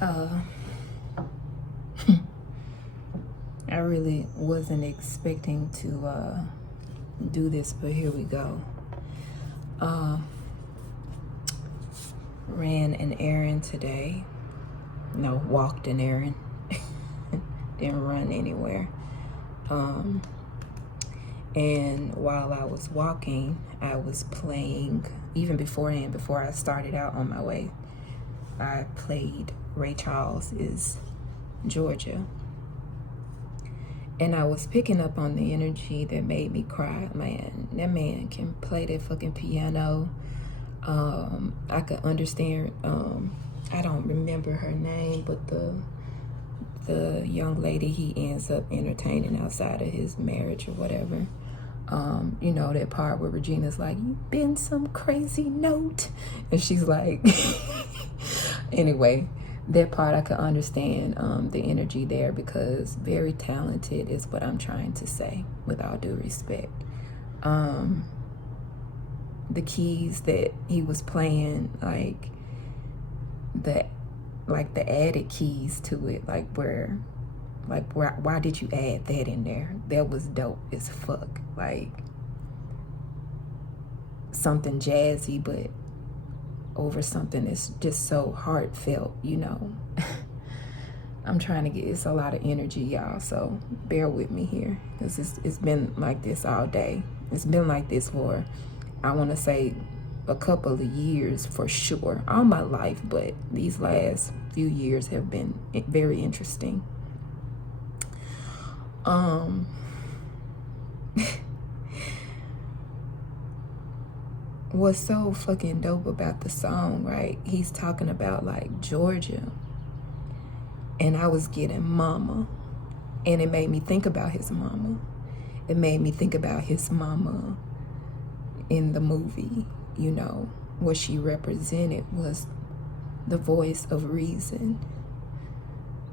Uh, I really wasn't expecting to do this, but here we go. Ran an errand today. No, walked an errand. Didn't run anywhere. And while I was walking, I was playing, even beforehand, before I started out on my way, I played Ray Charles' Georgia. And I was picking up on the energy that made me cry. Man, that man can play that fucking piano. I could understand, I don't remember her name, but the young lady he ends up entertaining outside of his marriage or whatever. You know, that part where Regina's like, "You've been some crazy note." And she's like, anyway, that part I could understand the energy there, because very talented is what I'm trying to say, with all due respect. The keys that he was playing, like the added keys to it, why did you add that in there? That was dope as fuck. Like something jazzy, but over something that's just so heartfelt, you know. I'm trying to get, it's a lot of energy, y'all, so bear with me here, because it's been like this all day. It's been like this for, I want to say, a couple of years for sure, all my life, but these last few years have been very interesting. What's so fucking dope about the song, right? He's talking about like Georgia, and I was getting mama, and it made me think about his mama. It made me think about his mama in the movie, you know. What she represented was the voice of reason.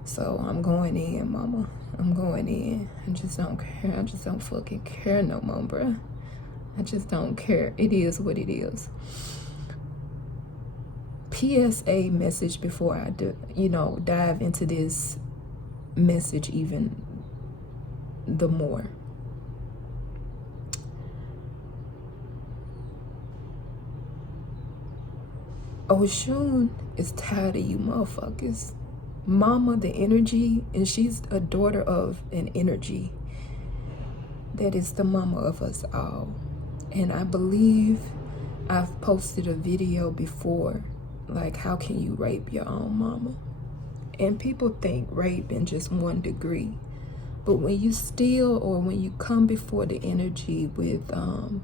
So I'm going in, mama. I'm going in. I just don't care. I just don't fucking care no more, bruh. I just don't care. It is what it is. PSA message before I do, you know, dive into this message even the more. Oshun is tired of you motherfuckers. Mama, the energy, and she's a daughter of an energy that is the mama of us all. And I believe I've posted a video before, like, how can you rape your own mama? And people think rape in just 1 degree. But when you steal, or when you come before the energy with an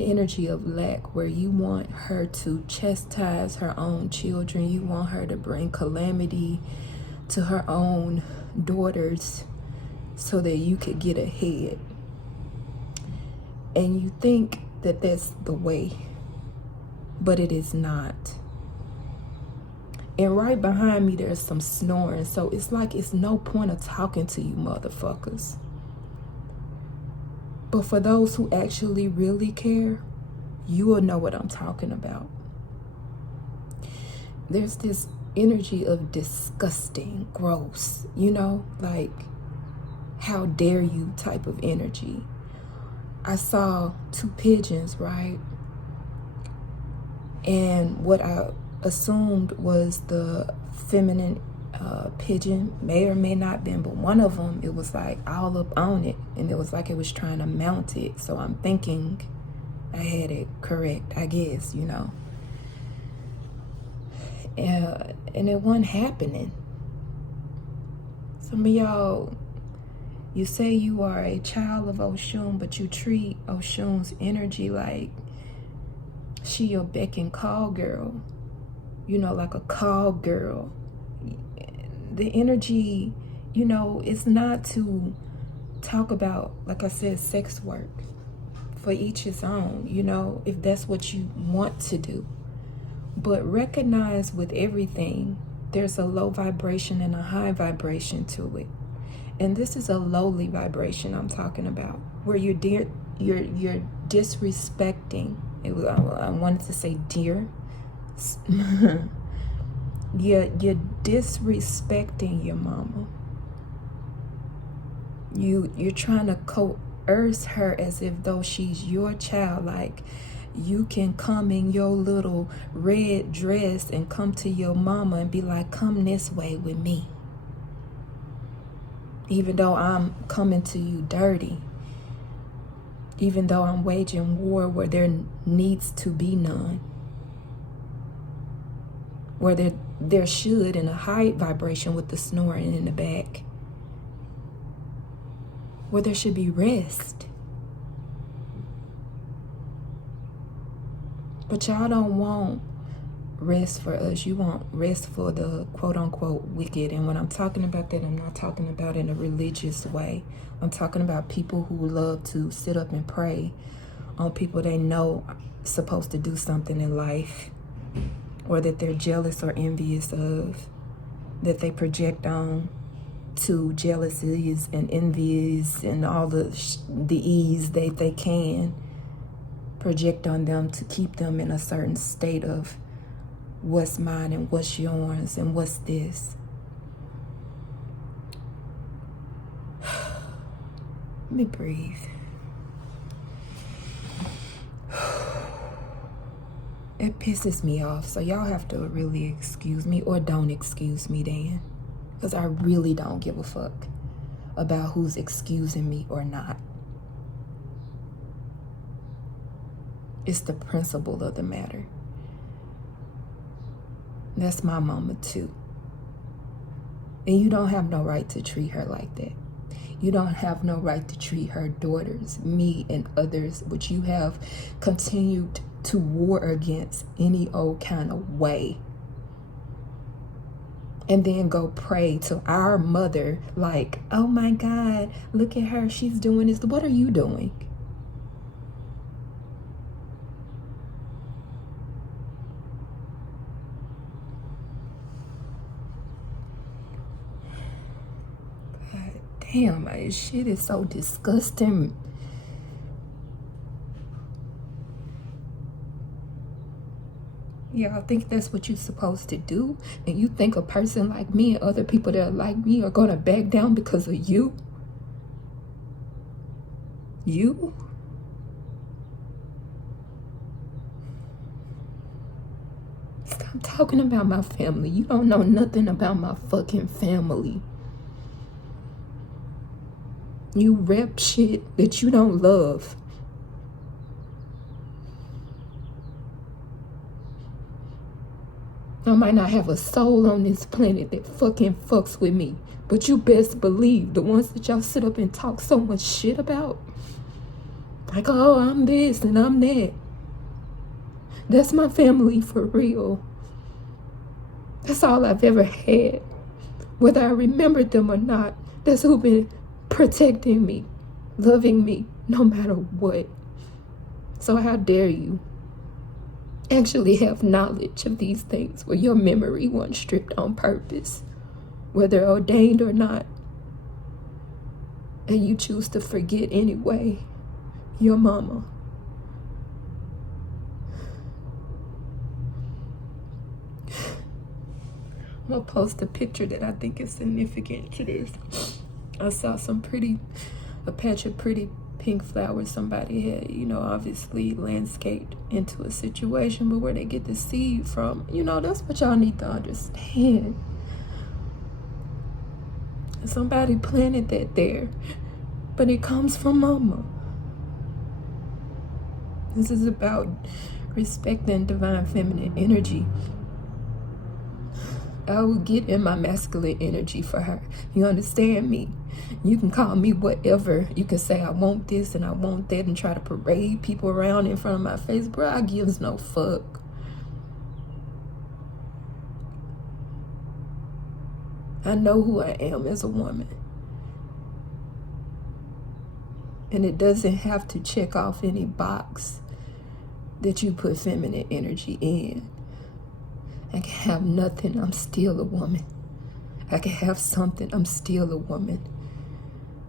energy of lack, where you want her to chastise her own children, you want her to bring calamity to her own daughters so that you could get ahead. And you think that that's the way, but it is not. And right behind me, there's some snoring. So it's like, it's no point of talking to you motherfuckers. But for those who actually really care, you will know what I'm talking about. There's this energy of disgusting, gross, you know, like, how dare you type of energy. I saw 2 pigeons, right? And what I assumed was the feminine pigeon, may or may not been, but one of them, it was like all up on it, and it was like it was trying to mount it. So I'm thinking I had it correct, I guess, you know. And it wasn't happening. Some of y'all, you say you are a child of Oshun, but you treat Oshun's energy like she your beck and call girl, you know, like a call girl. The energy, you know, it's not to talk about, like I said, sex work. For each his own, you know, if that's what you want to do. But recognize with everything, there's a low vibration and a high vibration to it. And this is a lowly vibration I'm talking about, where you're disrespecting. I wanted to say dear. You're disrespecting your mama. You're trying to coerce her as if though she's your child. Like, you can come in your little red dress and come to your mama and be like, come this way with me. Even though I'm coming to you dirty. Even though I'm waging war where there needs to be none. Where there should, in a high vibration with the snoring in the back. Where there should be rest. But y'all don't want rest for us. You want rest for the quote-unquote wicked. And when I'm talking about that, I'm not talking about in a religious way. I'm talking about people who love to sit up and pray on people they know are supposed to do something in life, or that they're jealous or envious of, that they project on to jealousies and envies and all the ease they can project on them to keep them in a certain state of what's mine and what's yours and what's this. Let me breathe. It pisses me off, so y'all have to really excuse me, or don't excuse me then, because I really don't give a fuck about who's excusing me or not. It's the principle of the matter. That's my mama too. And you don't have no right to treat her like that. You don't have no right to treat her daughters, me and others, which you have continued to war against any old kind of way. And then go pray to our mother like, oh my God, look at her, she's doing this. What are you doing? Damn, this shit is so disgusting. Yeah, I think that's what you're supposed to do. And you think a person like me and other people that are like me are gonna back down because of you? You? Stop talking about my family. You don't know nothing about my fucking family. You rep shit that you don't love. I might not have a soul on this planet that fucking fucks with me, but you best believe the ones that y'all sit up and talk so much shit about, like, oh, I'm this and I'm that. That's my family for real. That's all I've ever had. Whether I remembered them or not, that's who been protecting me, loving me, no matter what. So how dare you actually have knowledge of these things where your memory wasn't stripped on purpose, whether ordained or not, and you choose to forget anyway. Your mama. I'm gonna post a picture that I think is significant to this. I saw a patch of pretty pink flowers somebody had, obviously landscaped into a situation, but where they get the seed from, that's what y'all need to understand. Somebody planted that there, but it comes from mama. This is about respecting divine feminine energy. I will get in my masculine energy for her. You understand me? You can call me whatever. You can say I want this and I want that and try to parade people around in front of my face. Bro, I gives no fuck. I know who I am as a woman. And it doesn't have to check off any box that you put feminine energy in. I can have nothing, I'm still a woman. I can have something, I'm still a woman.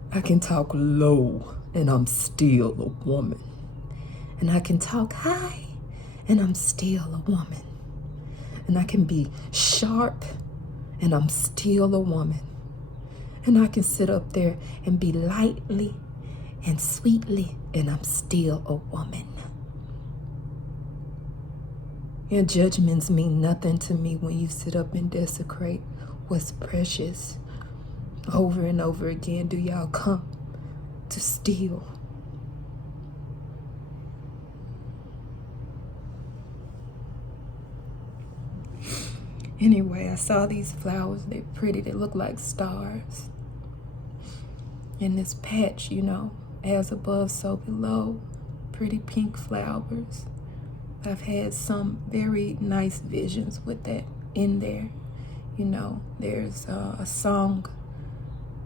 I can talk low, and I'm still a woman. And I can talk high, and I'm still a woman. and I can be sharp, and I'm still a woman. And I can sit up there and be lightly and sweetly, and I'm still a woman. Your judgments mean nothing to me when you sit up and desecrate what's precious. Over and over again, do y'all come to steal? Anyway, I saw these flowers. They're pretty. They look like stars. In this patch, you know, as above, so below. Pretty pink flowers. I've had some very nice visions with that in there. You know, there's a song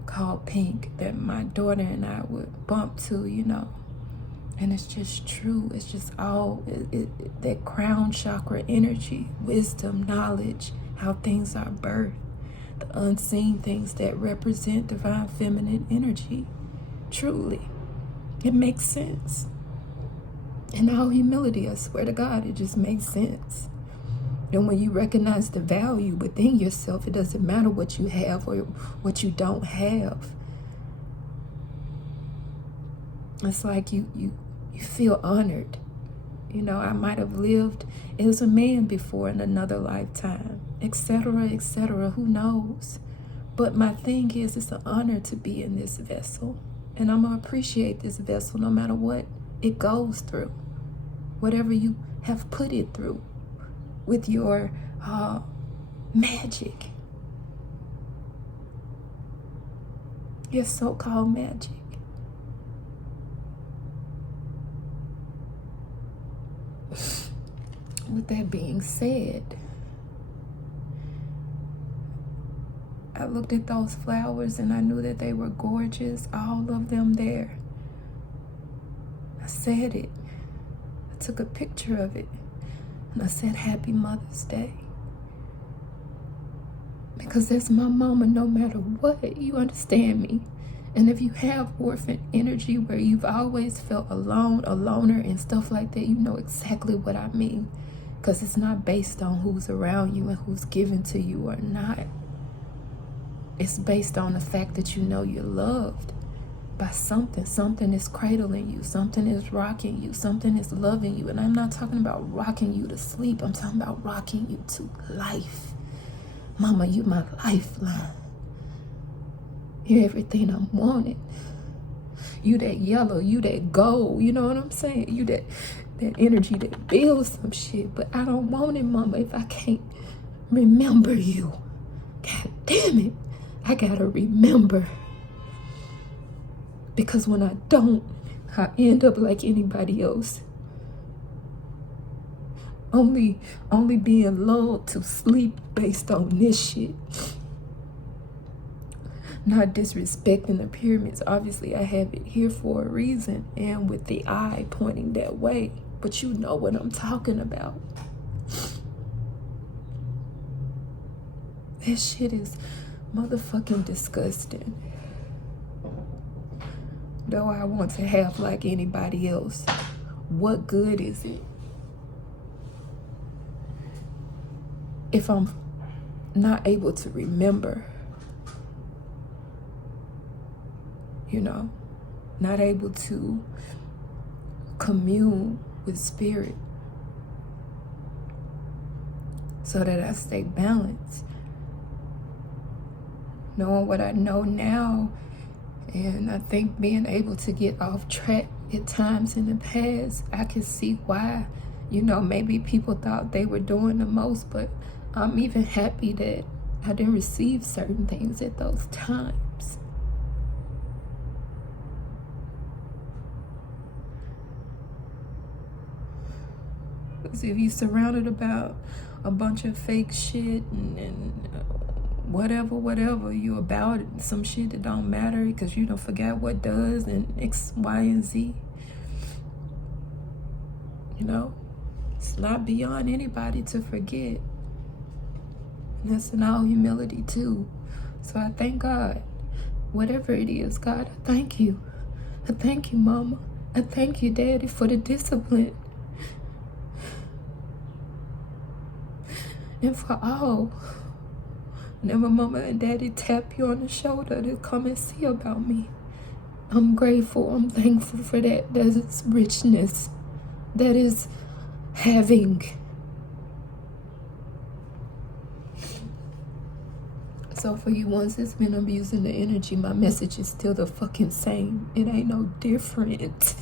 called Pink that my daughter and I would bump to, you know. And it's just true. It's just all that crown chakra energy, wisdom, knowledge, how things are birthed, the unseen things that represent divine feminine energy. Truly, it makes sense. In all humility, I swear to God, it just makes sense. And when you recognize the value within yourself, it doesn't matter what you have or what you don't have. It's like you feel honored. You know, I might have lived as a man before in another lifetime, etc., etc., who knows? But my thing is, it's an honor to be in this vessel. And I'm going to appreciate this vessel no matter what it goes through. Whatever you have put it through with your magic. Your so-called magic. With that being said, I looked at those flowers and I knew that they were gorgeous, all of them there. I said it. I took a picture of it and I said, Happy Mother's Day. Because that's my mama no matter what, you understand me. And if you have orphan energy where you've always felt alone, a loner and stuff like that, you know exactly what I mean. Because it's not based on who's around you and who's given to you or not. It's based on the fact that you know you're loved by something. Something is cradling you. Something is rocking you. Something is loving you. And I'm not talking about rocking you to sleep. I'm talking about rocking you to life. Mama, you my lifeline. You're everything I'm wanting. You that yellow, you that gold, you know what I'm saying? You that energy that builds some shit. But I don't want it, Mama, if I can't remember you. God damn it. I gotta remember. Because when I don't, I end up like anybody else. Only being lulled to sleep based on this shit. Not disrespecting the pyramids. Obviously, I have it here for a reason and with the eye pointing that way. But you know what I'm talking about. That shit is motherfucking disgusting. Though I want to have like anybody else, what good is it if I'm not able to remember? You know, not able to commune with spirit so that I stay balanced. Knowing what I know now, and I think being able to get off track at times in the past, I can see why, you know, maybe people thought they were doing the most, but I'm even happy that I didn't receive certain things at those times. Because if you're surrounded about a bunch of fake shit and whatever, you about some shit that don't matter because you don't forget what does and X, Y, and Z. You know, it's not beyond anybody to forget. And that's in all humility too. So I thank God. Whatever it is, God, I thank you. I thank you, Mama. I thank you, Daddy, for the discipline. And for all, whenever mama and daddy tap you on the shoulder to come and see about me, I'm grateful, I'm thankful for that. That is richness. That is having. So for you ones that's been abusing the energy, my message is still the fucking same. It ain't no different.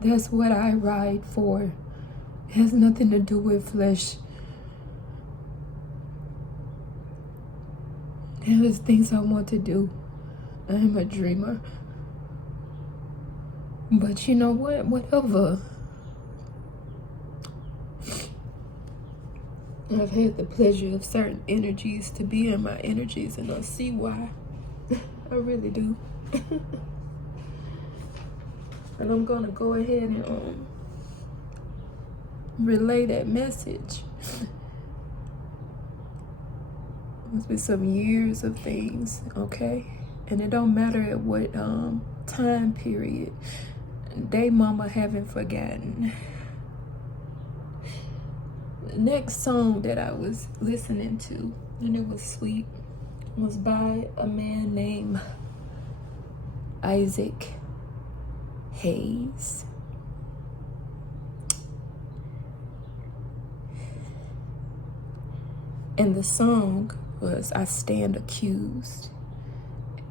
That's what I ride for. It has nothing to do with flesh. There's things I want to do. I am a dreamer. But you know what? Whatever. I've had the pleasure of certain energies to be in my energies, and I see why. I really do. And I'm gonna go ahead and relay that message. It's been some years of things, okay? And it don't matter at what time period. They mama haven't forgotten. The next song that I was listening to, and it was sweet, was by a man named Isaac Hayes. And the song was I Stand Accused.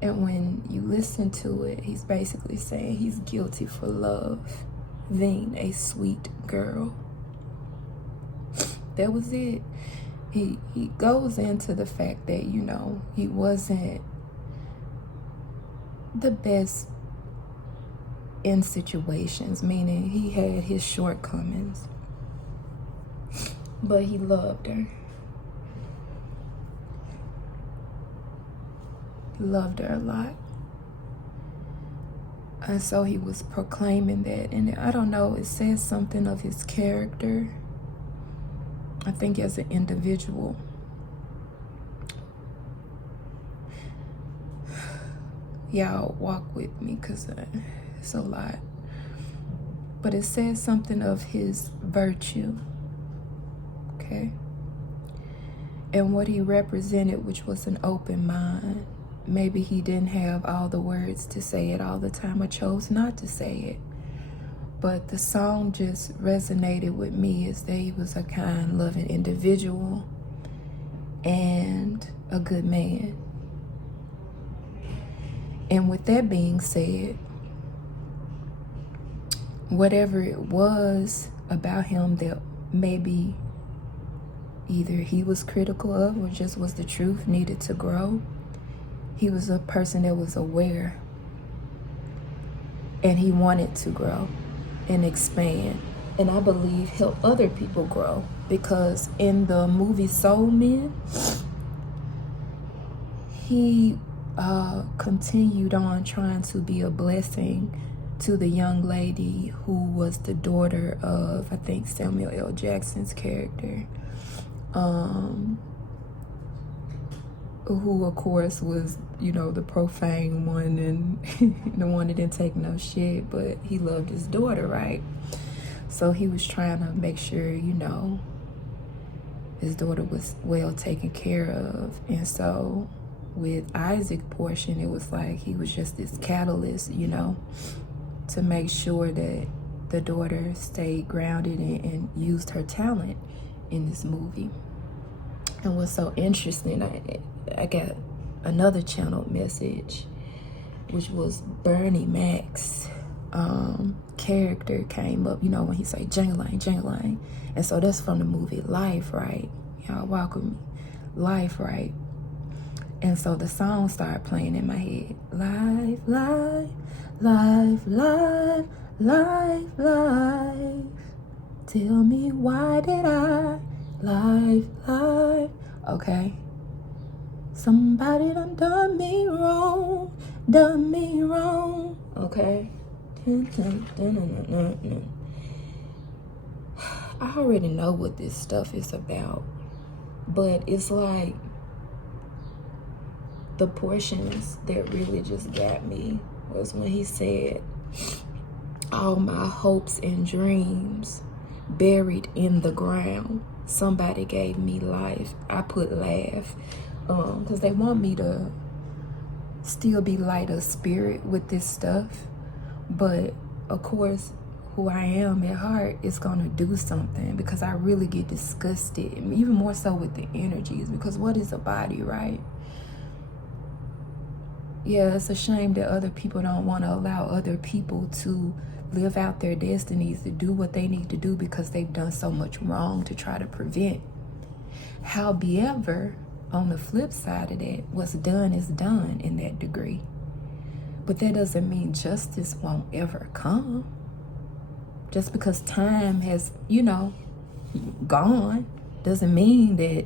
And when you listen to it, he's basically saying he's guilty for loving a sweet girl. That was it. He goes into the fact that, you know, he wasn't the best in situations, meaning he had his shortcomings, but he loved her. He loved her a lot. And so he was proclaiming that. And I don't know, it says something of his character, I think, as an individual. Y'all walk with me, because it's a lot. But it says something of his virtue, okay? And what he represented, which was an open mind. Maybe he didn't have all the words to say it all the time, or chose not to say it. But the song just resonated with me as that he was a kind, loving individual and a good man. And with that being said, whatever it was about him that maybe either he was critical of or just was the truth, needed to grow, he was a person that was aware, and he wanted to grow and expand, and I believe help other people grow. Because in the movie Soul Men, he continued on trying to be a blessing to the young lady who was the daughter of, I think, Samuel L. Jackson's character, who of course was, you know, the profane one and the one that didn't take no shit, but he loved his daughter, right? So he was trying to make sure, you know, his daughter was well taken care of. And so with Isaac portion, it was like he was just this catalyst, you know, to make sure that the daughter stayed grounded and used her talent in this movie. And what's so interesting, I got another channeled message, which was Bernie Mac's character came up, you know, when he say jangling, jangling. And so that's from the movie Life, right? Y'all walk with me. Life, right? And so the song started playing in my head. Life, life, life, life, life, life. Tell me why did I? Life, life. Okay. Somebody done me wrong. Done me wrong. Okay. I already know what this stuff is about. But it's like the portions that really just got me was when he said, all my hopes and dreams buried in the ground. Somebody gave me life. I put laugh, because they want me to still be light of spirit with this stuff. But of course, who I am at heart is gonna do something, because I really get disgusted, even more so with the energies, because what is a body, right? Yeah, it's a shame that other people don't want to allow other people to live out their destinies, to do what they need to do, because they've done so much wrong to try to prevent. However, on the flip side of that, what's done is done in that degree. But that doesn't mean justice won't ever come. Just because time has, gone, doesn't mean that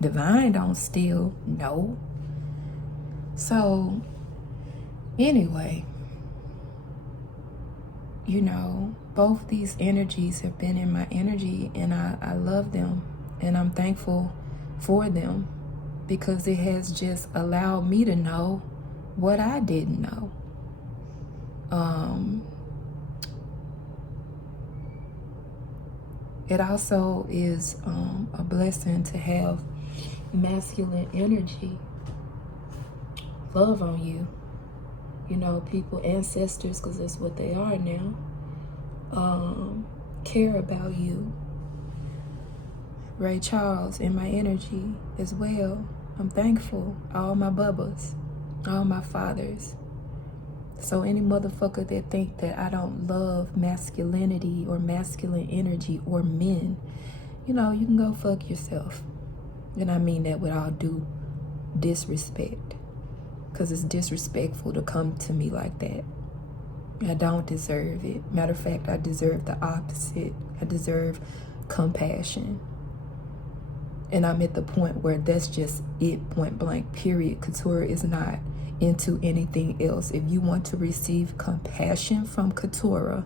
divine don't still know. So, anyway, both these energies have been in my energy, and I love them, and I'm thankful for them, because it has just allowed me to know what I didn't know. It also is a blessing to have masculine energy love on you. People, ancestors, because that's what they are now, care about you. Ray Charles in my energy as well. I'm thankful. All my bubbas, all my fathers. So any motherfucker that think that I don't love masculinity or masculine energy or men, you can go fuck yourself. And I mean that with all due disrespect, because it's disrespectful to come to me like that. I don't deserve it. Matter of fact, I deserve the opposite. I deserve compassion. And I'm at the point where that's just it, point blank, period. Couture is not into anything else. If you want to receive compassion from Couture,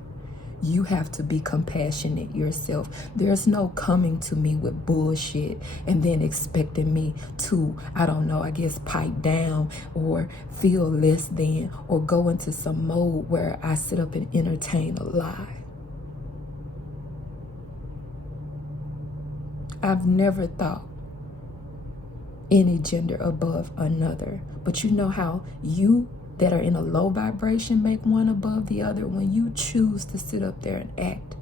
you have to be compassionate yourself. There's no coming to me with bullshit and then expecting me to, pipe down or feel less than, or go into some mode where I sit up and entertain a lie. I've never thought any gender above another. But you know how you that are in a low vibration make one above the other when you choose to sit up there and act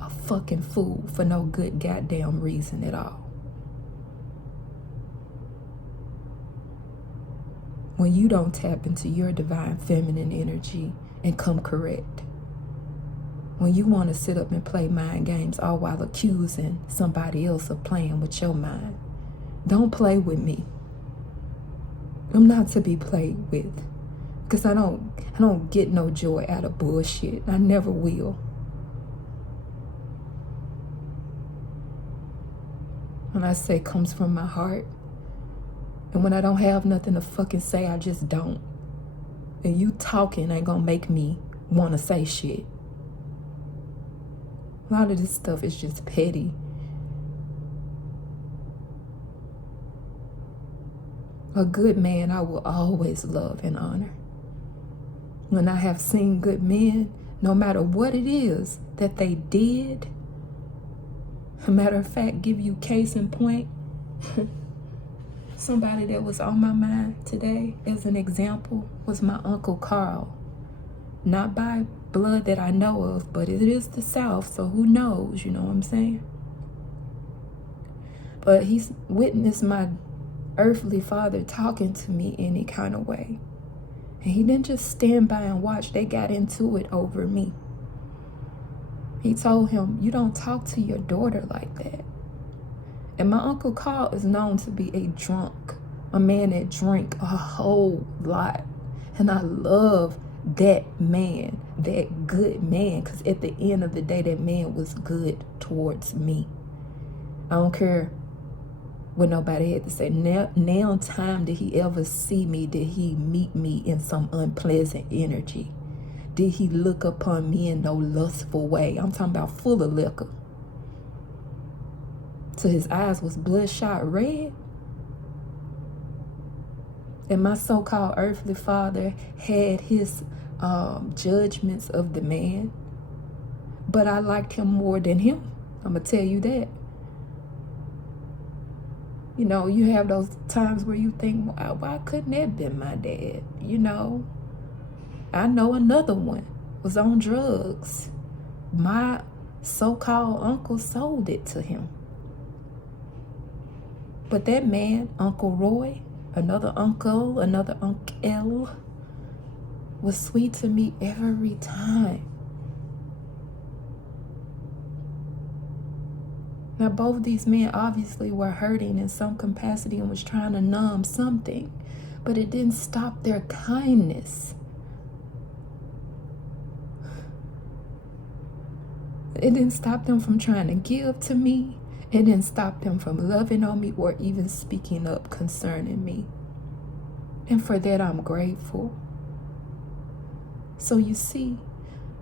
a fucking fool for no good goddamn reason at all. When you don't tap into your divine feminine energy and come correct. When you want to sit up and play mind games all while accusing somebody else of playing with your mind. Don't play with me. I'm not to be played with. Because I don't get no joy out of bullshit. I never will. When I say comes from my heart. And when I don't have nothing to fucking say, I just don't. And you talking ain't gonna make me want to say shit. A lot of this stuff is just petty. A good man I will always love and honor. When I have seen good men, no matter what it is that they did, a matter of fact, give you case in point, somebody that was on my mind today as an example was my Uncle Carl. Not by blood that I know of, but it is the South, so who knows, you know what I'm saying? But he's witnessed my earthly father talking to me any kind of way. And he didn't just stand by and watch. They got into it over me. He told him, you don't talk to your daughter like that. And my Uncle Carl is known to be a drunk, a man that drink a whole lot. And I love that man, that good man, because at the end of the day, that man was good towards me. I don't care what nobody had to say. Now time did he ever see me? Did he meet me in some unpleasant energy? Did he look upon me in no lustful way? I'm talking about full of liquor. So his eyes was bloodshot red. And my so-called earthly father had his judgments of the man. But I liked him more than him. I'm going to tell you that. You know, you have those times where you think, why couldn't that have been my dad? You know, I know another one was on drugs. My so-called uncle sold it to him. But that man, Uncle Roy, another uncle, was sweet to me every time. Now, both these men obviously were hurting in some capacity and was trying to numb something, but it didn't stop their kindness. It didn't stop them from trying to give to me. It didn't stop them from loving on me or even speaking up concerning me. And for that, I'm grateful. So you see,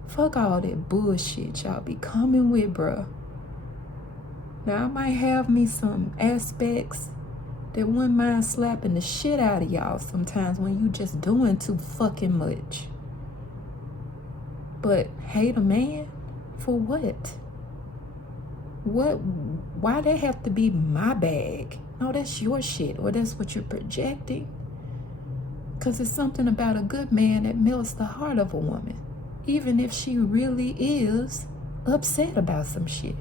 fuck all that bullshit y'all be coming with, bruh. Now, I might have me some aspects that wouldn't mind slapping the shit out of y'all sometimes when you just doing too fucking much. But hate a man? For what? Why they have to be my bag? No, that's your shit, or that's what you're projecting. Because it's something about a good man that melts the heart of a woman, even if she really is upset about some shit.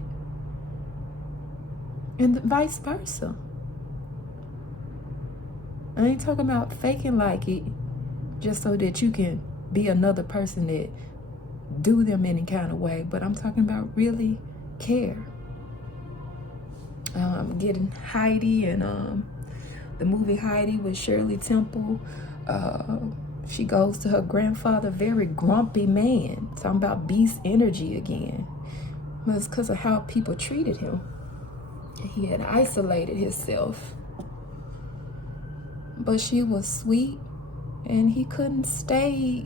And vice versa. I ain't talking about faking like it just so that you can be another person that do them any kind of way, but I'm talking about really care. Getting Heidi and the movie Heidi with Shirley Temple. She goes to her grandfather, very grumpy man, talking about beast energy again. But it's because of how people treated him. He had isolated himself. But she was sweet, and he couldn't stay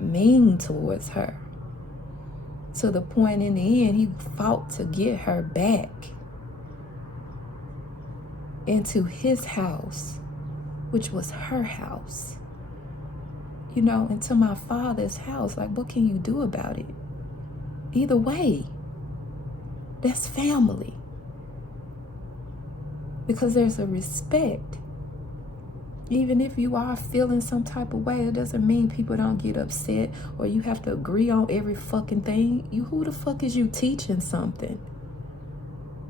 mean towards her. To the point in the end, he fought to get her back into his house, which was her house. You know, into my father's house. Like, what can you do about it? Either way, that's family. Because there's a respect. Even if you are feeling some type of way, it doesn't mean people don't get upset or you have to agree on every fucking thing. Who the fuck is you teaching something?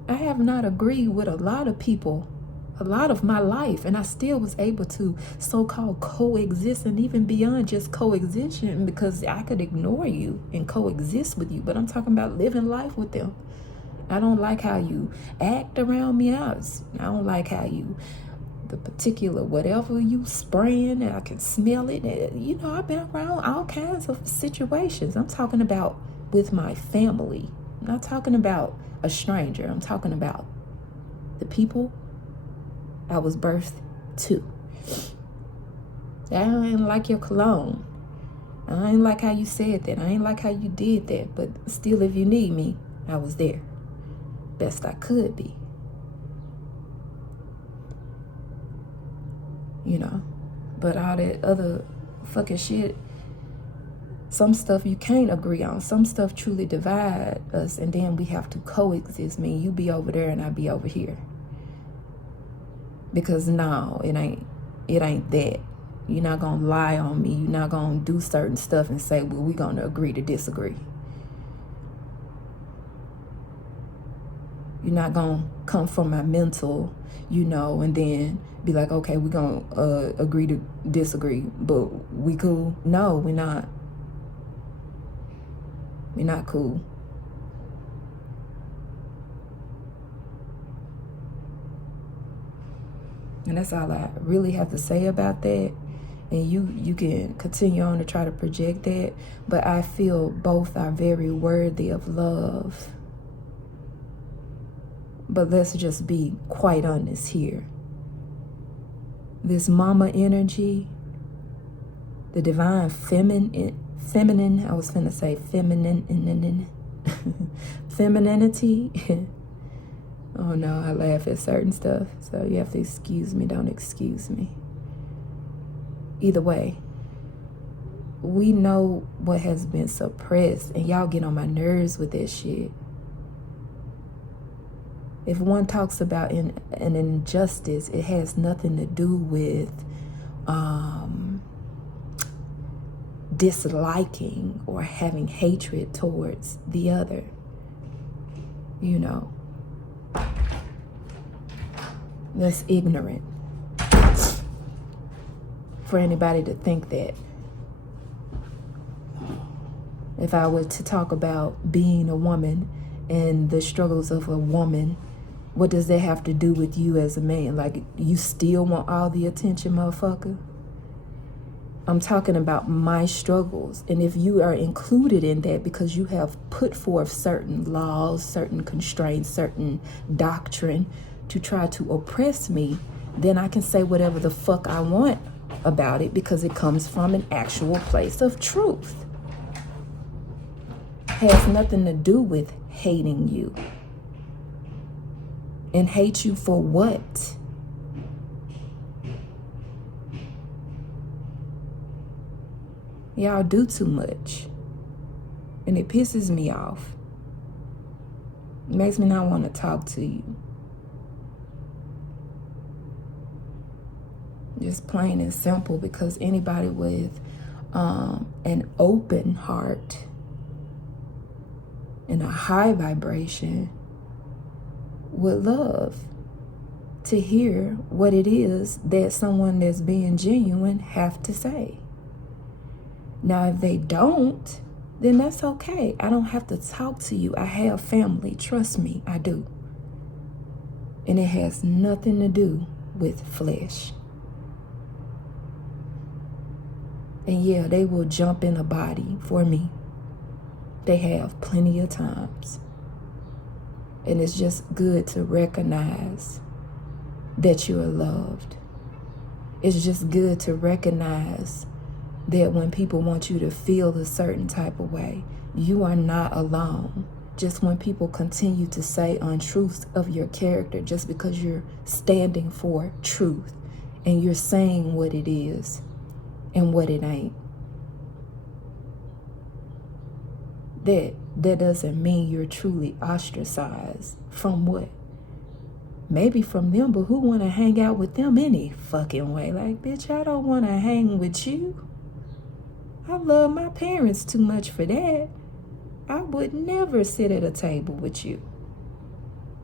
I have not agreed with a lot of people a lot of my life, and I still was able to so-called coexist, and even beyond just coexistence, because I could ignore you and coexist with you, but I'm talking about living life with them. I don't like how you act around me. I don't like how you, the particular whatever you spraying, and I can smell it. You know, I've been around all kinds of situations. I'm talking about with my family. I'm not talking about a stranger. I'm talking about the people I was birthed to. I ain't like your cologne. I ain't like how you said that. I ain't like how you did that. But still, if you need me, I was there. Best I could be. You know, but all that other fucking shit, some stuff you can't agree on. Some stuff truly divide us, and then we have to coexist. Mean you be over there and I be over here. Because no, it ain't that. You're not gonna lie on me. You're not gonna do certain stuff and say, well, we're gonna agree to disagree. You're not gonna come from my mental, you know, and then be like, okay, we're gonna agree to disagree, but we cool? No, we're not. We're not cool. And that's all I really have to say about that. And you can continue on to try to project that. But I feel both are very worthy of love. But let's just be quite honest here. This mama energy, the divine feminine, I was finna say feminine, femininity. Oh no, I laugh at certain stuff. So you have to excuse me, don't excuse me. Either way, we know what has been suppressed, and y'all get on my nerves with that shit. If one talks about an injustice, it has nothing to do with disliking or having hatred towards the other. You know, that's ignorant for anybody to think that. If I were to talk about being a woman and the struggles of a woman, what does that have to do with you as a man? Like, you still want all the attention, motherfucker? I'm talking about my struggles. And if you are included in that because you have put forth certain laws, certain constraints, certain doctrine to try to oppress me, then I can say whatever the fuck I want about it because it comes from an actual place of truth. Has nothing to do with hating you. And hate you for what? Y'all do too much. And it pisses me off. It makes me not want to talk to you. Just plain and simple, because anybody with an open heart and a high vibration would love to hear what it is that someone that's being genuine have to say. Now, if they don't, then that's okay. I don't have to talk to you. I have family. Trust me, I do. And it has nothing to do with flesh. And yeah, they will jump in a body for me. They have plenty of times. And it's just good to recognize that you are loved. It's just good to recognize that when people want you to feel a certain type of way, you are not alone. Just when people continue to say untruths of your character, just because you're standing for truth and you're saying what it is and what it ain't, that doesn't mean you're truly ostracized. From what? Maybe from them, but who want to hang out with them any fucking way? Like, bitch, I don't want to hang with you. I love my parents too much for that. I would never sit at a table with you.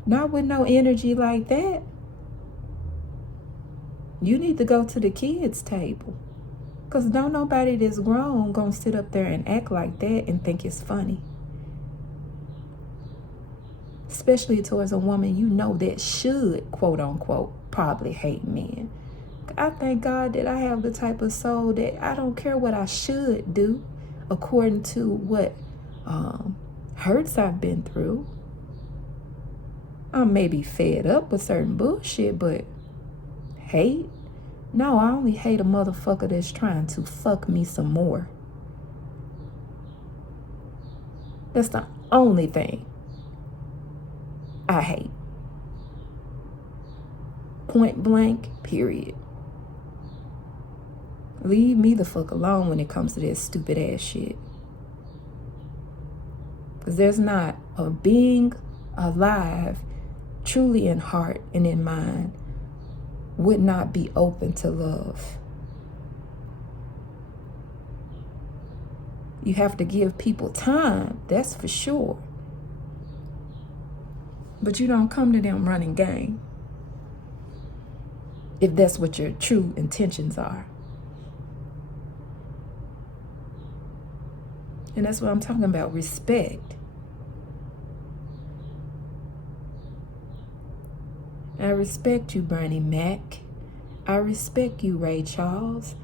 Not with no energy like that. You need to go to the kids' table. Because don't nobody that's grown gonna sit up there and act like that and think it's funny. Especially towards a woman you know that should, quote unquote, probably hate men. I thank God that I have the type of soul that I don't care what I should do according to what hurts I've been through. I may be fed up with certain bullshit, but hate? No, I only hate a motherfucker that's trying to fuck me some more. That's the only thing I hate. Point blank, period. Leave me the fuck alone when it comes to that stupid ass shit. Because there's not a being alive, truly in heart and in mind, would not be open to love. You have to give people time, that's for sure. But you don't come to them running game, if that's what your true intentions are. And that's what I'm talking about, respect. I respect you, Bernie Mac. I respect you, Ray Charles.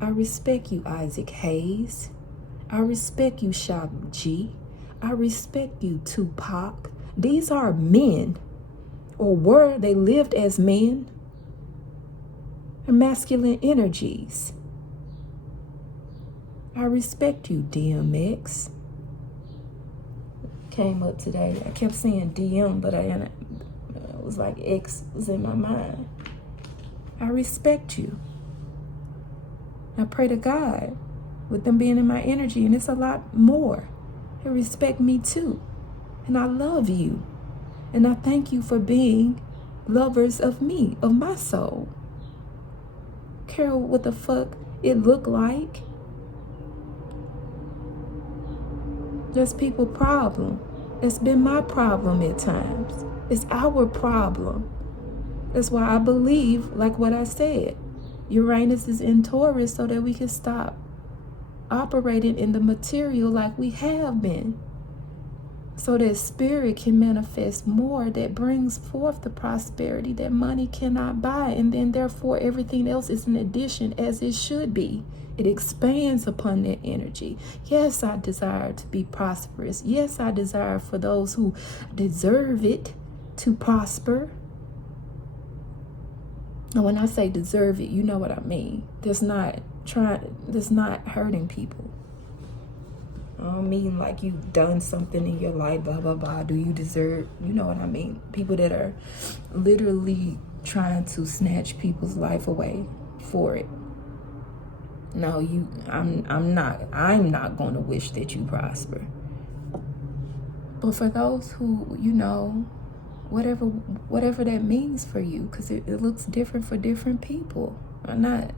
I respect you, Isaac Hayes. I respect you, Shock G. I respect you, Tupac. These are men, or were they lived as men, and masculine energies. I respect you, DMX. Came up today. I kept saying DM, but it was like X was in my mind. I respect you. I pray to God with them being in my energy, and it's a lot more. They respect me too, and I love you, and I thank you for being lovers of me, of my soul. Care what the fuck it look like. That's people's problem. It's been my problem at times. It's our problem. That's why I believe, like what I said, Uranus is in Taurus so that we can stop operating in the material like we have been. So that spirit can manifest more, that brings forth the prosperity that money cannot buy. And then therefore everything else is an addition, as it should be. It expands upon that energy. Yes, I desire to be prosperous. Yes, I desire for those who deserve it to prosper. And when I say deserve it, you know what I mean. That's not hurting people. I don't mean like you've done something in your life, blah, blah, blah. Do you deserve, you know what I mean? People that are literally trying to snatch people's life away for it. No, I'm not going to wish that you prosper. But for those who, you know, whatever that means for you, because it looks different for different people. Or not.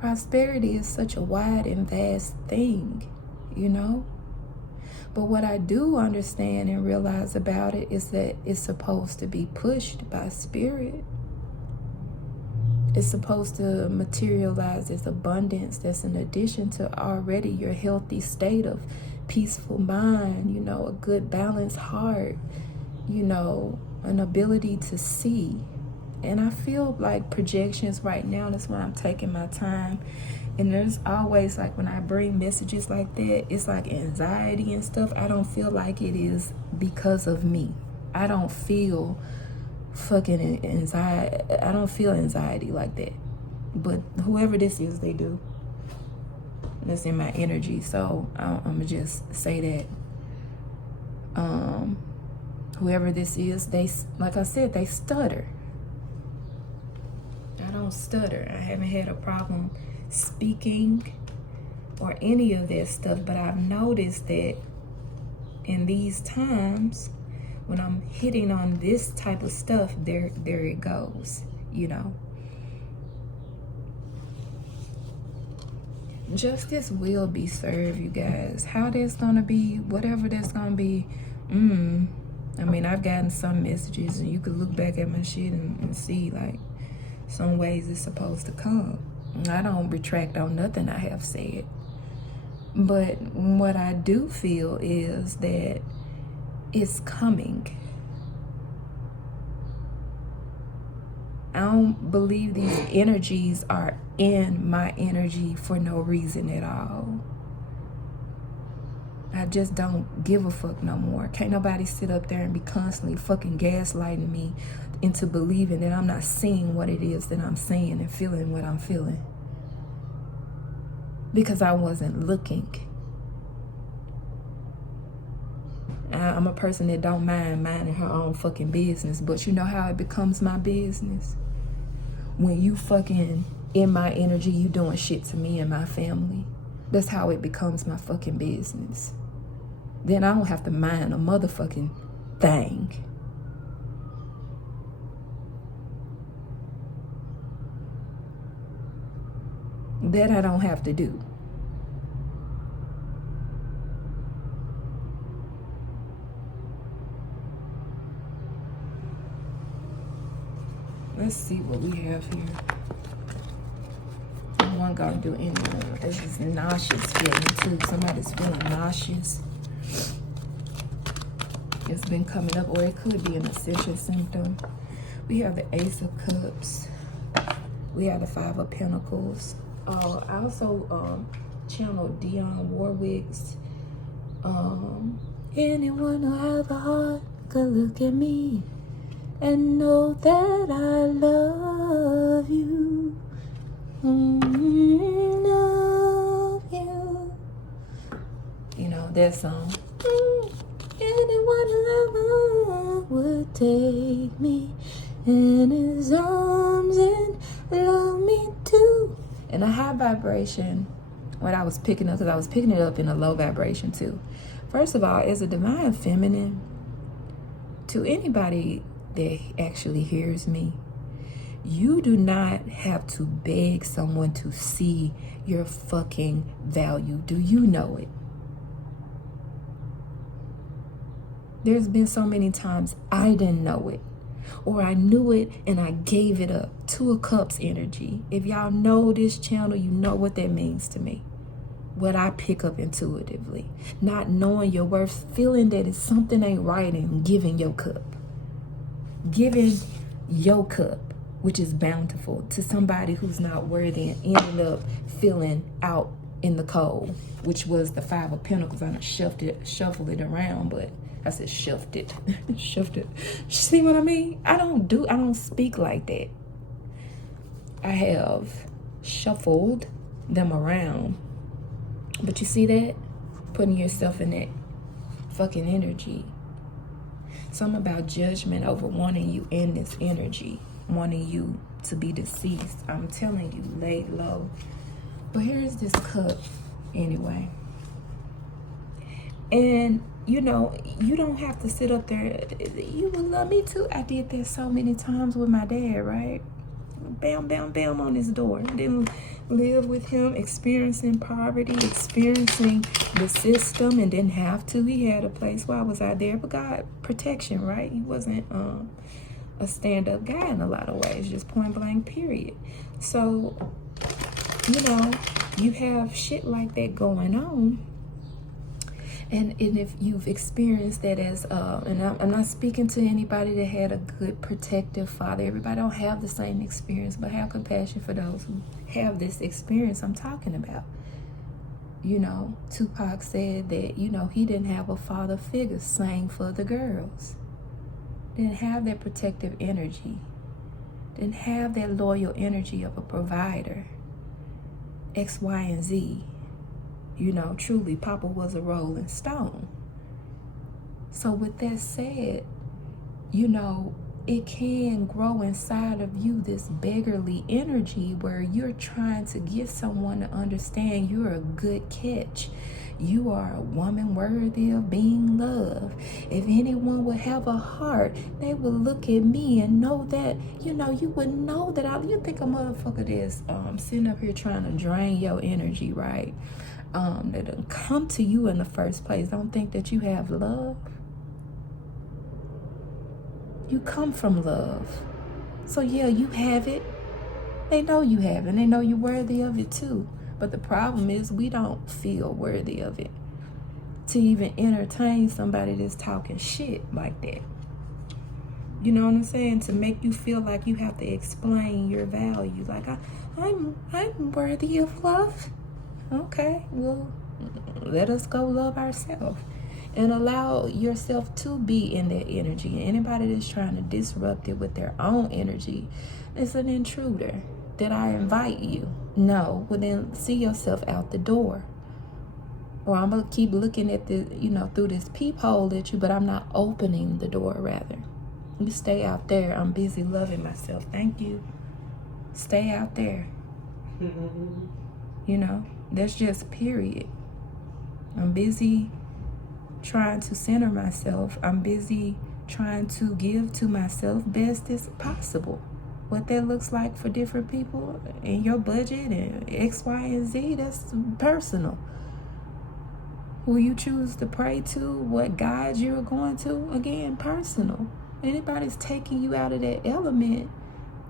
Prosperity is such a wide and vast thing, you know. But what I do understand and realize about it is that it's supposed to be pushed by spirit. It's supposed to materialize as abundance that's in addition to already your healthy state of peaceful mind, you know, a good balanced heart, you know, an ability to see. And I feel like projections right now, that's why I'm taking my time. And there's always, like, when I bring messages like that, it's like anxiety and stuff. I don't feel like it is because of me. I don't feel fucking anxiety. I don't feel anxiety like that. But whoever this is, they do. That's in my energy. So I'm gonna just say that whoever this is, they, like I said, they stutter. I don't stutter. I haven't had a problem speaking or any of that stuff, but I've noticed that in these times when I'm hitting on this type of stuff, there it goes, you know. Justice will be served, you guys. How that's gonna be, whatever that's gonna be, I mean, I've gotten some messages, and you could look back at my shit and see, like, some ways it's supposed to come. I don't retract on nothing I have said. But what I do feel is that it's coming. I don't believe these energies are in my energy for no reason at all. I just don't give a fuck no more. Can't nobody sit up there and be constantly fucking gaslighting me into believing that I'm not seeing what it is that I'm seeing and feeling what I'm feeling. Because I wasn't looking. I'm a person that don't mind minding her own fucking business. But you know how it becomes my business? When you fucking in my energy, you doing shit to me and my family. That's how it becomes my fucking business. Then I don't have to mind a motherfucking thing. That I don't have to do. Let's see what we have here. I wasn't gonna do any more. This is nauseous feeling too. Somebody's feeling nauseous. It's been coming up, or it could be an essential symptom. We have the Ace of Cups. We have the Five of Pentacles. I also channeled Dionne Warwick's anyone who have a heart could look at me and know that I love you. Love you. You know that song. Anyone who ever would take me in his arms and love me too. And a high vibration what I was picking up, because I was picking it up in a low vibration too. First of all, as a divine feminine, to anybody that actually hears me, you do not have to beg someone to see your fucking value. Do you know it? There's been so many times I didn't know it, or I knew it and I gave it up. Two of Cups energy. If y'all know this channel, you know what that means to me. What I pick up intuitively. Not knowing your worth, feeling that it's something ain't right, and giving your cup. Giving your cup, which is bountiful, to somebody who's not worthy, and ended up feeling out in the cold, which was the Five of Pentacles. I done shuffled it around, but I said shuffled it. Shuffled it. See what I mean? I don't speak like that. I have shuffled them around. But you see that? Putting yourself in that fucking energy. Something about judgment over wanting you in this energy. Wanting you to be deceased. I'm telling you, lay low. But here's this cup anyway. And you know, you don't have to sit up there. You would love me too. I did that so many times with my dad, right? Bam, bam, bam on his door. Didn't live with him, experiencing poverty, experiencing the system, and didn't have to. He had a place where I was out there, but God, protection, right? He wasn't a stand-up guy in a lot of ways, just point blank, period. So, you know, you have shit like that going on. And if you've experienced that as, and I'm not speaking to anybody that had a good protective father. Everybody don't have the same experience, but have compassion for those who have this experience I'm talking about. You know, Tupac said that, you know, he didn't have a father figure, sang for the girls. Didn't have that protective energy. Didn't have that loyal energy of a provider. X, Y, and Z. You know, truly, Papa was a rolling stone. So with that said, you know, it can grow inside of you, this beggarly energy where you're trying to get someone to understand you're a good catch. You are a woman worthy of being loved. If anyone would have a heart, they would look at me and know that, you know, you would know that you think a motherfucker that's sitting up here trying to drain your energy, right? That didn't come to you in the first place. Don't think that you have love. You come from love. So yeah, you have it. They know you have it. And they know you're worthy of it too. But the problem is we don't feel worthy of it. To even entertain somebody that's talking shit like that. You know what I'm saying? To make you feel like you have to explain your value. Like, I'm worthy of love. Okay, well, let us go love ourselves. And allow yourself to be in that energy. Anybody that's trying to disrupt it with their own energy is an intruder. Did I invite you? No. Well, then see yourself out the door. Or I'm going to keep looking at the, you know, through this peephole at you, but I'm not opening the door, rather. You stay out there. I'm busy loving myself. Thank you. Stay out there. You know, that's just period. I'm busy trying to center myself. I'm busy trying to give to myself best as possible. What that looks like for different people in your budget and X, Y, and Z, that's personal. Who you choose to pray to, what guides you're going to, again, personal. Anybody's taking you out of that element,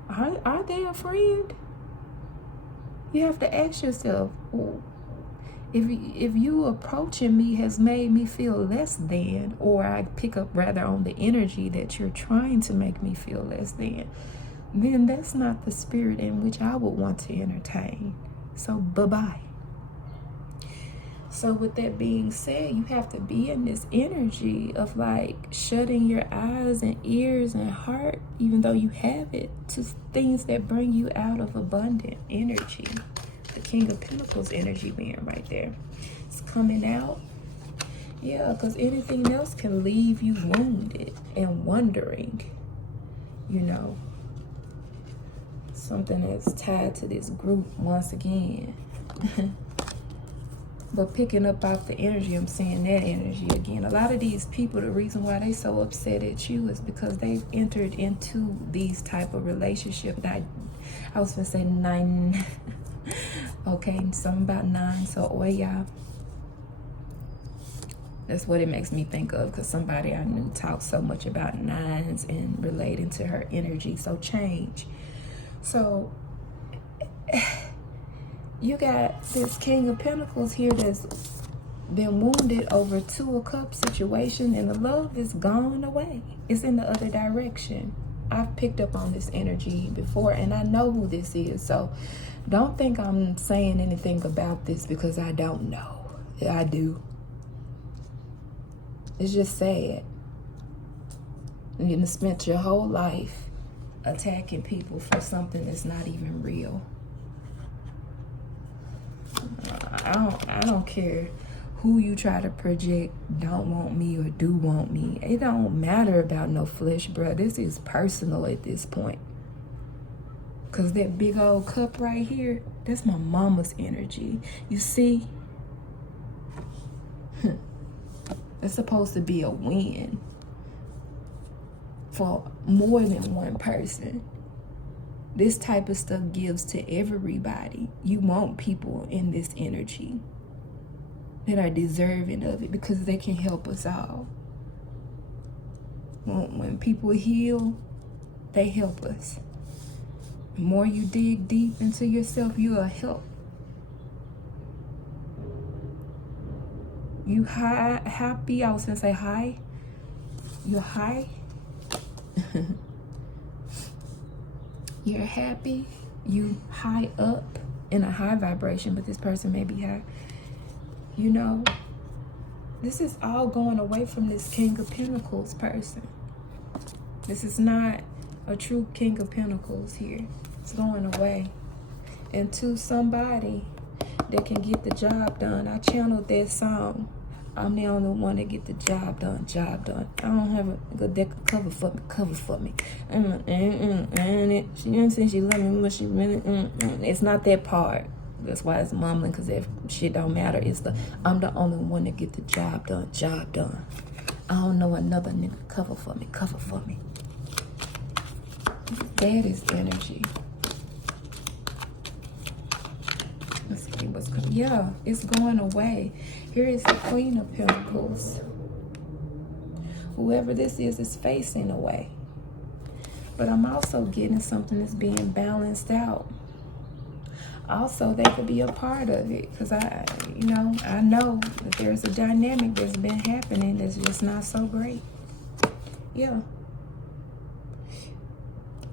are they a friend? You have to ask yourself, if you approaching me has made me feel less than, or I pick up rather on the energy that you're trying to make me feel less than, then that's not the spirit in which I would want to entertain. So bye-bye. So with that being said, you have to be in this energy of like shutting your eyes and ears and heart, even though you have it, to things that bring you out of abundant energy. The King of Pentacles energy being right there. It's coming out. Yeah, because anything else can leave you wounded and wondering, you know. Something that's tied to this group once again. But picking up off the energy, I'm saying that energy again. A lot of these people, the reason why they so upset at you is because they've entered into these type of relationship. I was gonna say 9. Okay, something about 9. So, y'all. That's what it makes me think of, because somebody I knew talked so much about 9s and relating to her energy. So change. So you got this King of Pentacles here that's been wounded over 2 of Cups situation, and the love is gone away. It's in the other direction. I've picked up on this energy before, and I know who this is. So don't think I'm saying anything about this because I don't know. I do. It's just sad. You have spent your whole life attacking people for something that's not even real. I don't care who you try to project don't want me or do want me. It don't matter about no flesh, bro. This is personal at this point. Because that big old cup right here, that's my mama's energy. You see? It's supposed to be a win for more than one person. This type of stuff gives to everybody. You want people in this energy that are deserving of it because they can help us all. When people heal, they help us. The more you dig deep into yourself, you'll help. You happy, I was gonna say high. You're high. You're happy. You high up in a high vibration, but this person may be high. You know, this is all going away from this King of Pentacles person. This is not a true King of Pentacles here. It's going away. And to somebody that can get the job done. I channeled that song. I'm the only one that get the job done, I don't have a good deck of cover for me. She didn't say she love me, but she really, It's not that part. That's why it's mumbling, because that shit don't matter. It's I'm the only one that get the job done, I don't know another nigga cover for me. That is energy. Let's see what's coming. Yeah, it's going away. Here is the Queen of Pentacles. Whoever this is facing away. But I'm also getting something that's being balanced out. Also, they could be a part of it, because I know that there's a dynamic that's been happening that's just not so great. Yeah.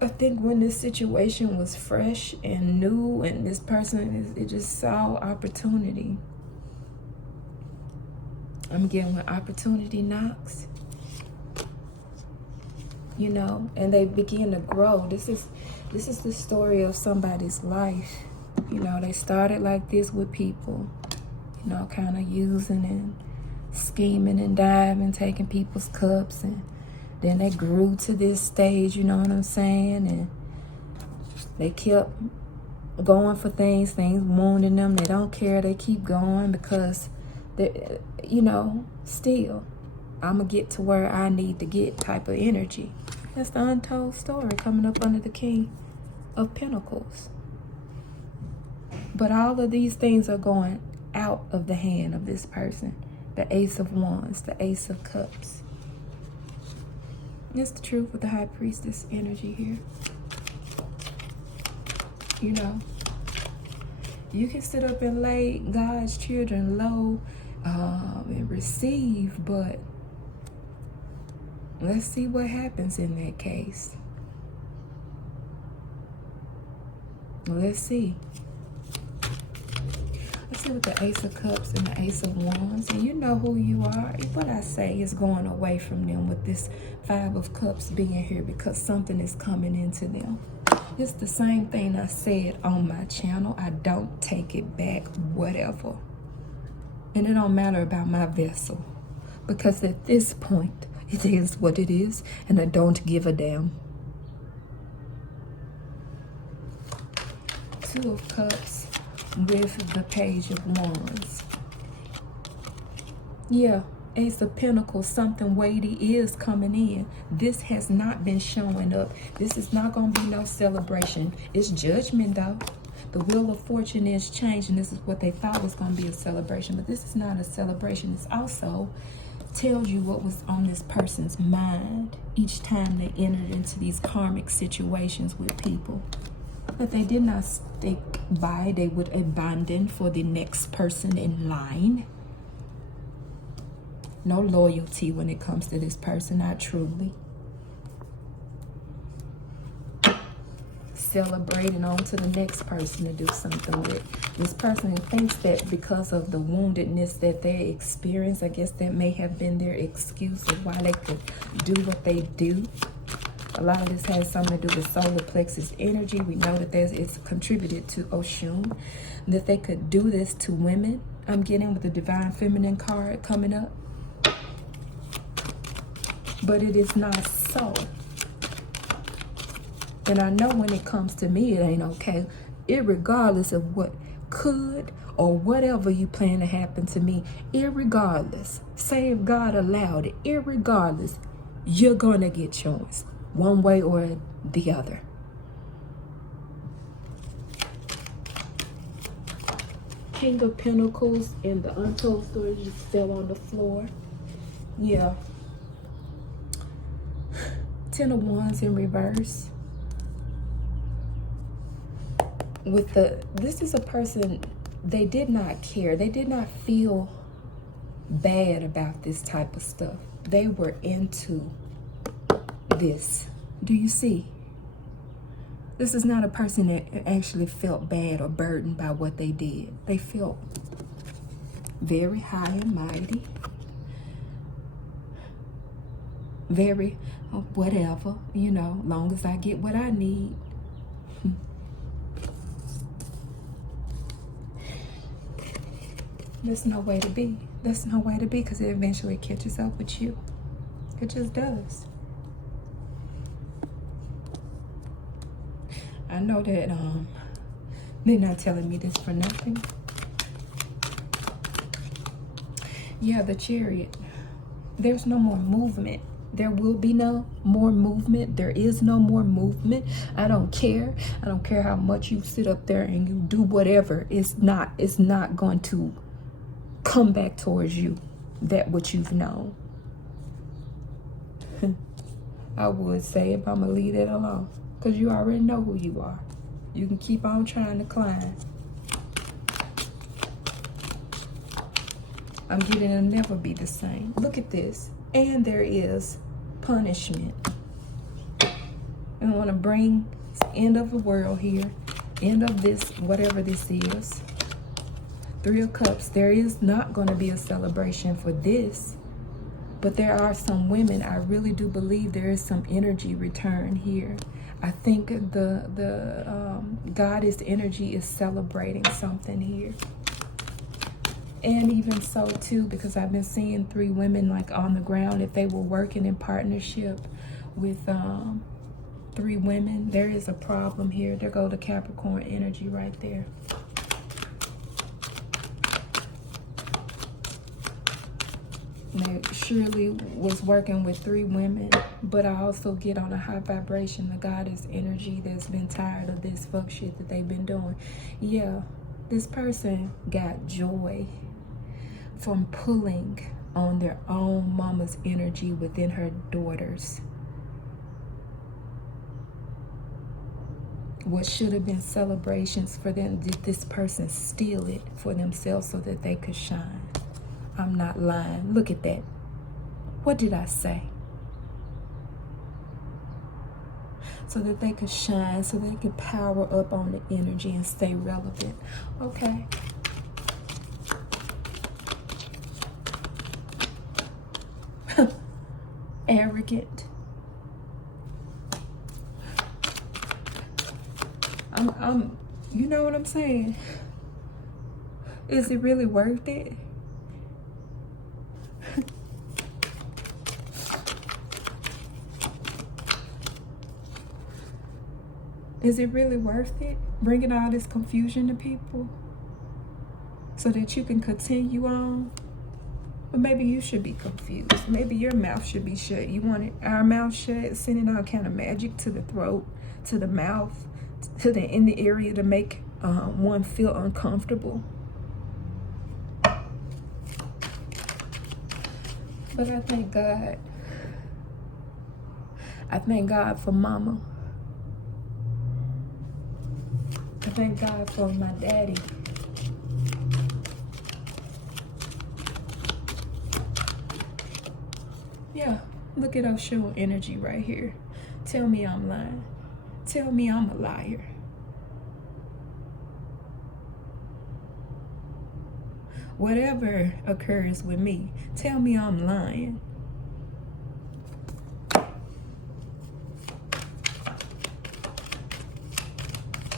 I think when this situation was fresh and new, and this person it just saw opportunity. I'm getting when opportunity knocks, and they begin to grow. This is the story of somebody's life. They started like this with people, kind of using and scheming and diving, taking people's cups, and then they grew to this stage, you know what I'm saying? And they kept going for things wounding them. They don't care. They keep going because, still, I'm going to get to where I need to get type of energy. That's the untold story coming up under the King of Pentacles. But all of these things are going out of the hand of this person. The Ace of Wands, the Ace of Cups. It's the truth with the High Priestess energy here. You can sit up and lay God's children low and receive, but let's see what happens in that case. Let's see. Let's see with the Ace of Cups and the Ace of Wands. And you know who you are. What I say is going away from them with this Five of Cups being here, because something is coming into them. It's the same thing I said on my channel. I don't take it back, whatever. And it don't matter about my vessel, because at this point, it is what it is, and I don't give a damn. Two of Cups with the Page of Wands. Yeah, Ace of Pentacles, something weighty is coming in. This has not been showing up. This is not going to be no celebration. It's judgment, though. The Wheel of Fortune is changing. This is what they thought was going to be a celebration, but this is not a celebration. It's also tells you what was on this person's mind each time they entered into these karmic situations with people. But they did not stick by. They would abandon for the next person in line. No loyalty when it comes to this person, not truly. Celebrating on to the next person to do something with. This person thinks that because of the woundedness that they experience, I guess that may have been their excuse of why they could do what they do. A lot of this has something to do with solar plexus energy. We know that it's contributed to Oshun, that they could do this to women. I'm getting with the Divine Feminine card coming up. But it is not so. And I know when it comes to me, it ain't okay. Irregardless of what could or whatever you plan to happen to me, irregardless, say if God allowed it, irregardless, you're gonna get yours, one way or the other. King of Pentacles and the untold story just fell on the floor. Yeah. 10 of Wands in reverse. This is a person, they did not care. They did not feel bad about this type of stuff. They were into this. Do you see? This is not a person that actually felt bad or burdened by what they did. They felt very high and mighty. Very whatever, you know, long as I get what I need. There's no way to be. There's no way to be, because it eventually catches up with you. It just does. I know that they're not telling me this for nothing. Yeah, the Chariot. There's no more movement. There will be no more movement. There is no more movement. I don't care. I don't care how much you sit up there and you do whatever. It's not going to come back towards you, that what you've known. I would say if I'm gonna leave it alone, because you already know who you are. You can keep on trying to climb. I'm getting it'll never be the same. Look at this. And there is punishment. I want to bring end of the world here. End of this, whatever this is. 3 of Cups. There is not going to be a celebration for this. But there are some women, I really do believe there is some energy return here. I think the goddess energy is celebrating something here. And even so too, because I've been seeing 3 women like on the ground. If they were working in partnership with 3 women, there is a problem here. There go the Capricorn energy right there. They surely was working with 3 women, but I also get on a high vibration, the goddess energy that's been tired of this fuck shit that they've been doing. Yeah, this person got joy from pulling on their own mama's energy within her daughters. What should have been celebrations for them, did this person steal it for themselves so that they could shine? I'm not lying. Look at that. What did I say? So that they could shine, so they could power up on the energy and stay relevant. Okay. Arrogant. I'm you know what I'm saying? Is it really worth it? Is it really worth it? Bringing all this confusion to people so that you can continue on? But maybe you should be confused. Maybe your mouth should be shut. You wanted our mouth shut, sending all kind of magic to the throat, to the mouth, in the area to make one feel uncomfortable. But I thank God. I thank God for Mama. I thank God for my daddy. Yeah, look at Oshun energy right here. Tell me I'm lying. Tell me I'm a liar. Whatever occurs with me, tell me I'm lying.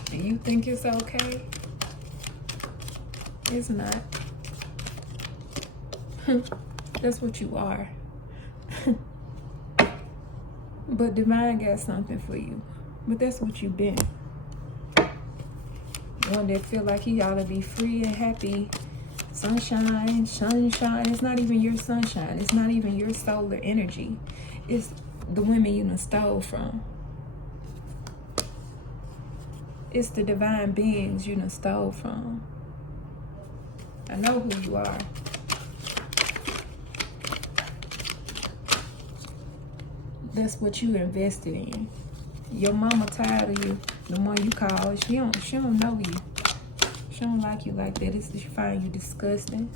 Do you think it's okay? It's not. That's what you are. But divine got something for you. But that's what you've been. One that feel like he ought to be free and happy. Sunshine. It's not even your sunshine. It's not even your solar energy. It's the women you done stole from. It's the divine beings you done stole from. I know who you are. That's what you invested in. Your mama tired of you. The one you call, she don't know you. She don't like you like that. She find you disgusting.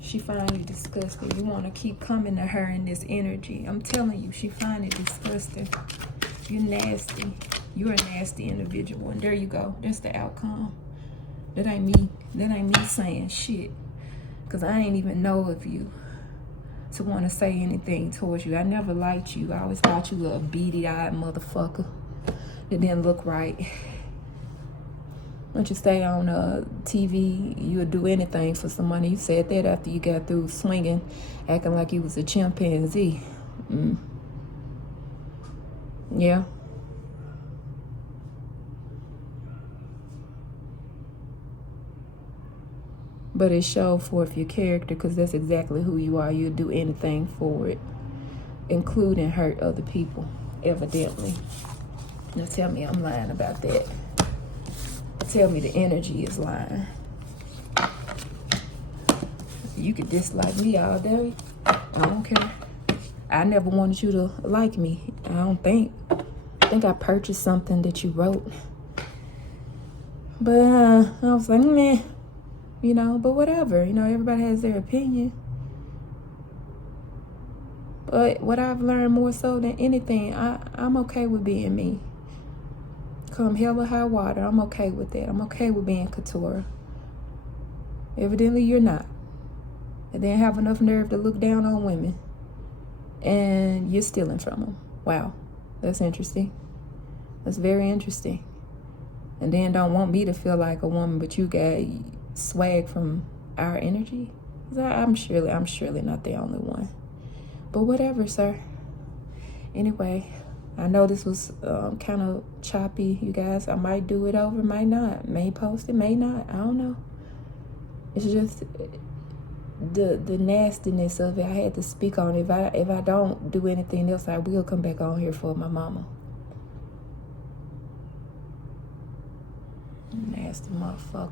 She find you disgusting. You want to keep coming to her in this energy. I'm telling you, she find it disgusting. You're nasty. You're a nasty individual. And there you go. That's the outcome. That ain't me. That ain't me saying shit. Because I ain't even know of you to want to say anything towards you. I never liked you. I always thought you were a beady-eyed motherfucker that didn't look right. Once you stay on TV, you would do anything for some money. You said that after you got through swinging, acting like you was a chimpanzee. Yeah. But it showed forth your character, because that's exactly who you are. You'll do anything for it, including hurt other people, evidently. Now tell me I'm lying about that. Tell me the energy is lying. You could dislike me all day. I don't care. I never wanted you to like me. I don't think. I think I purchased something that you wrote. But I was like, meh. You know, but whatever. You know, everybody has their opinion. But what I've learned more so than anything, I'm okay with being me. Come hell or high water, I'm okay with that. I'm okay with being couture. Evidently, you're not. And then have enough nerve to look down on women. And you're stealing from them. Wow. That's interesting. That's very interesting. And then don't want me to feel like a woman, but you got swag from our energy. I'm surely not the only one. But whatever, sir. Anyway, I know this was kind of choppy, you guys. I might do it over, might not. May post it, may not. I don't know. It's just the nastiness of it. I had to speak on it. If I don't do anything else, I will come back on here for my mama. Nasty motherfucker.